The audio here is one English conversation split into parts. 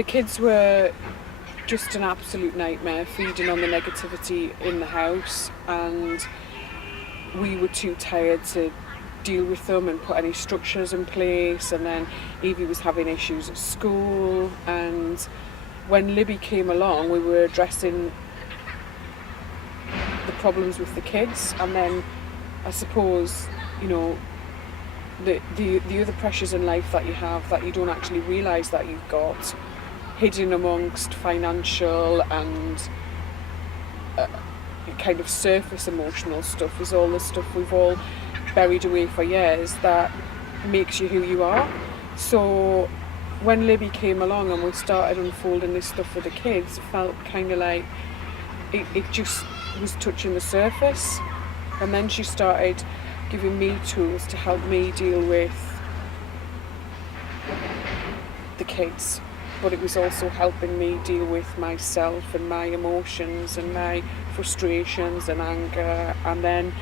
The kids were just an absolute nightmare, feeding on the negativity in the house, and we were too tired to deal with them and put any structures in place. And then Evie was having issues at school, and when Libby came along, we were addressing the problems with the kids, and then I suppose, you know, the other pressures in life that you have that you don't actually realise that you've got, hidden amongst financial and kind of surface emotional stuff, is all the stuff we've all buried away for years that makes you who you are. So when Libby came along and we started unfolding this stuff for the kids, it felt kind of like it just was touching the surface. And then she started giving me tools to help me deal with the kids, but it was also helping me deal with myself and my emotions and my frustrations and anger. And then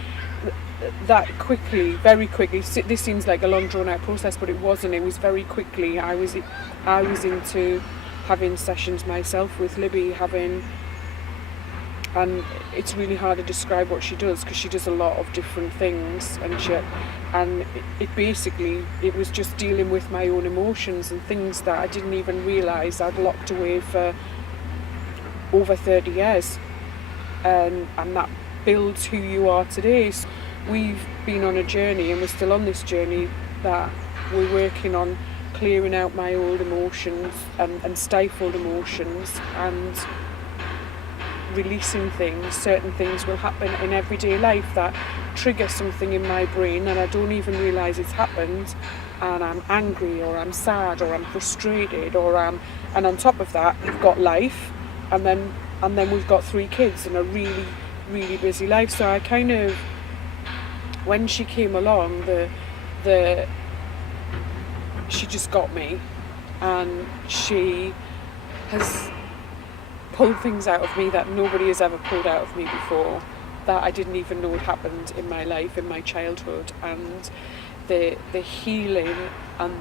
that quickly, very quickly, this seems like a long drawn out process, but it wasn't. It was very quickly. I was into having sessions myself with Libby, and it's really hard to describe what she does, because she does a lot of different things, and it was just dealing with my own emotions and things that I didn't even realise I'd locked away for over 30 years, and that builds who you are today. So we've been on a journey, and we're still on this journey, that we're working on clearing out my old emotions and stifled emotions, and releasing things. Certain things will happen in everyday life that trigger something in my brain, and I don't even realise it's happened, and I'm angry, or I'm sad, or I'm frustrated, and on top of that we've got life, and then we've got 3 kids and a really, really busy life. So I kind of, when she came along, she just got me, and she has pulled things out of me that nobody has ever pulled out of me before, that I didn't even know had happened in my life, in my childhood. And the healing and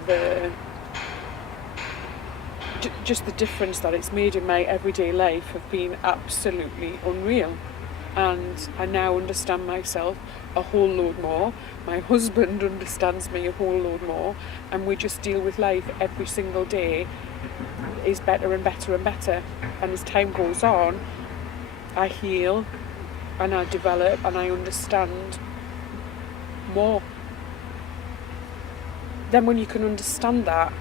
just the difference that it's made in my everyday life have been absolutely unreal. And I now understand myself a whole load more. My husband understands me a whole load more, and we just deal with life every single day is better and better and better. And as time goes on, I heal and I develop and I understand more. Then when you can understand that,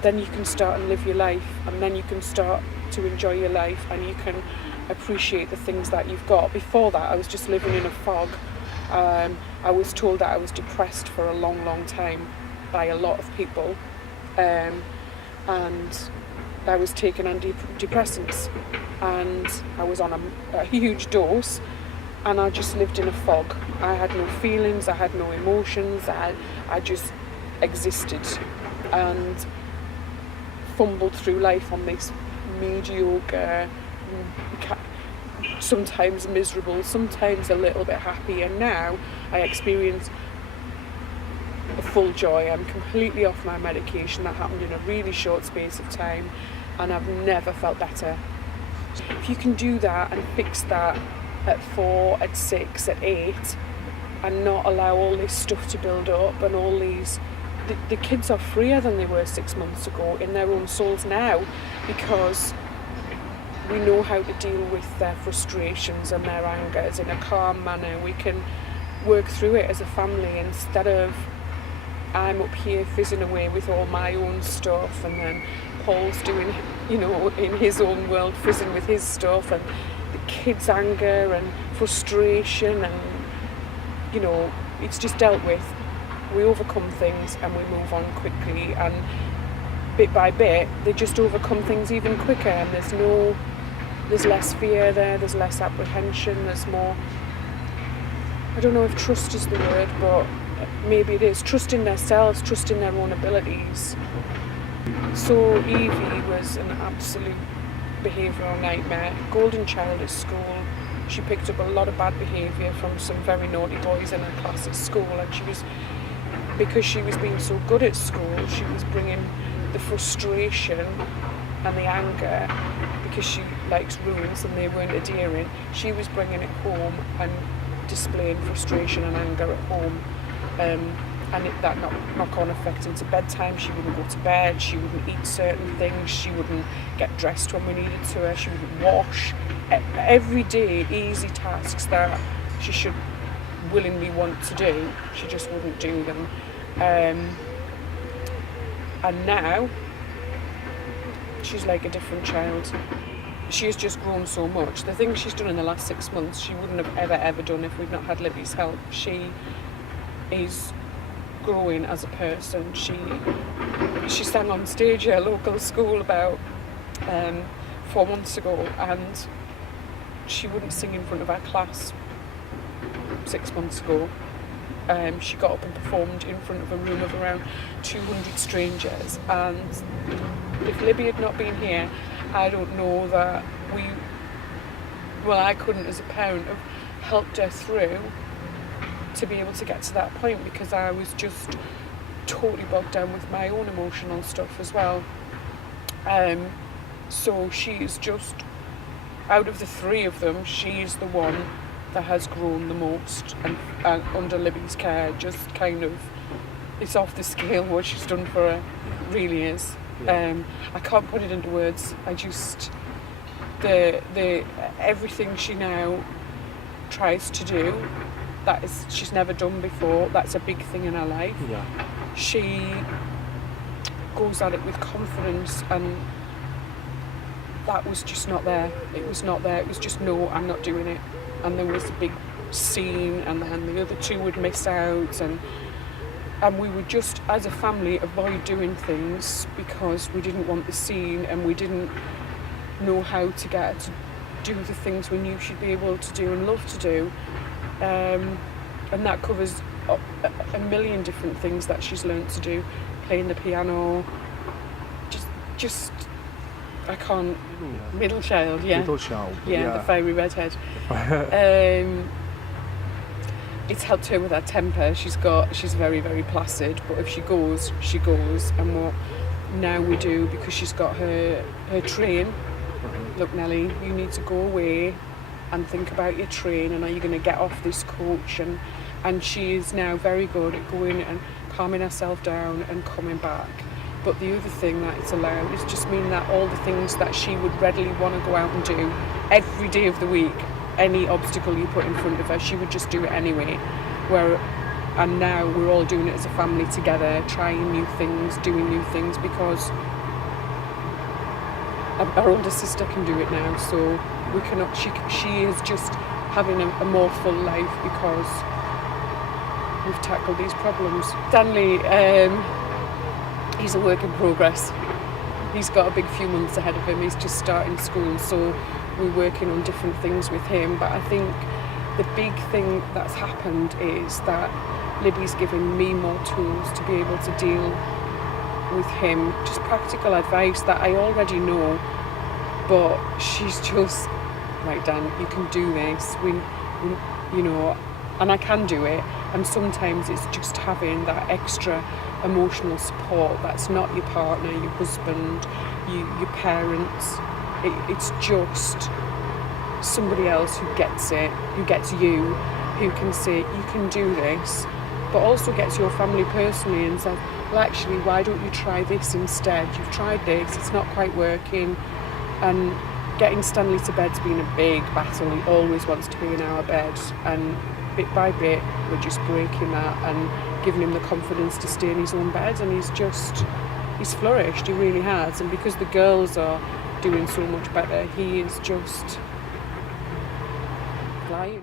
then you can start and live your life, and then you can start to enjoy your life, and you can appreciate the things that you've got. Before that, I was just living in a fog. I was told that I was depressed for a long, long time by a lot of people, and I was taking antidepressants, and I was on a huge dose, and I just lived in a fog. I had no feelings, I had no emotions, I just existed and fumbled through life on this mediocre, sometimes miserable, sometimes a little bit happy. And now I experience a full joy. I'm completely off my medication. That happened in a really short space of time, and I've never felt better. If you can do that and fix that at 4, at 6, at 8, and not allow all this stuff to build up, and all these, the kids are freer than they were 6 months ago in their own souls now, because we know how to deal with their frustrations and their angers in a calm manner. We can work through it as a family, instead of I'm up here fizzing away with all my own stuff, and then Paul's doing, in his own world, fizzing with his stuff, and the kids' anger and frustration, and it's just dealt with. We overcome things and we move on quickly, and bit by bit they just overcome things even quicker, and there's less fear there's less apprehension, there's more, I don't know if trust is the word, but maybe it is, trust in themselves, trust in their own abilities. So Evie was an absolute behavioural nightmare, golden child at school. She picked up a lot of bad behaviour from some very naughty boys in her class at school, and because she was being so good at school, she was bringing the frustration and the anger, because she likes rules and they weren't adhering, she was bringing it home and displaying frustration and anger at home. And that knock-on effect into bedtime. She wouldn't go to bed, she wouldn't eat certain things, she wouldn't get dressed when we needed to her, she wouldn't wash. Everyday easy tasks that she should willingly want to do, she just wouldn't do them. And now she's like a different child. She has just grown so much. The things she's done in the last 6 months she wouldn't have ever done if we'd not had Libby's help. She is growing as a person. She sang on stage at a local school about 4 months ago, and she wouldn't sing in front of our class 6 months ago. She got up and performed in front of a room of around 200 strangers, and if Libby had not been here, I don't know that I couldn't as a parent have helped her through to be able to get to that point, because I was just totally bogged down with my own emotional stuff as well. So she's just, out of the three of them, she's the one that has grown the most, and under Libby's care, just kind of, it's off the scale what she's done for her. It really is. I can't put it into words. I just, the everything she now tries to do, she's never done before. That's a big thing in her life. Yeah. She goes at it with confidence, and that was just not there. It was not there. It was just, no, I'm not doing it. And there was a big scene, and then the other two would miss out, and we would just, as a family, avoid doing things because we didn't want the scene, and we didn't know how to get her to do the things we knew she'd be able to do and love to do. And that covers a million different things that she's learned to do. Playing the piano, just I can't. Yeah. Middle child. Yeah, the fiery redhead. It's helped her with her temper. She's very, very placid, but if she goes, and what now we do, because she's got her train. Look, Nelly, you need to go away and think about your train, and are you going to get off this coach? And she is now very good at going and calming herself down and coming back. But the other thing that it's allowed is just mean that all the things that she would readily want to go out and do every day of the week, any obstacle you put in front of her, she would just do it anyway. And now we're all doing it as a family together, trying new things, doing new things, because our older sister can do it now, so we cannot. She is just having a more full life because we've tackled these problems. Stanley, he's a work in progress. He's got a big few months ahead of him. He's just starting school, so we're working on different things with him. But I think the big thing that's happened is that Libby's given me more tools to be able to deal with him, just practical advice that I already know, but she's just, right, Dan, you can do this, we and I can do it. And sometimes it's just having that extra emotional support that's not your partner, your husband, your parents. It's just somebody else who gets it, who gets you, who can say, you can do this, but also gets your family personally and says, well, actually, why don't you try this instead? You've tried this, it's not quite working. And getting Stanley to bed's been a big battle. He always wants to be in our bed, and bit by bit we're just breaking that and giving him the confidence to stay in his own bed, and he's flourished, he really has. And because the girls are doing so much better, he is just flying.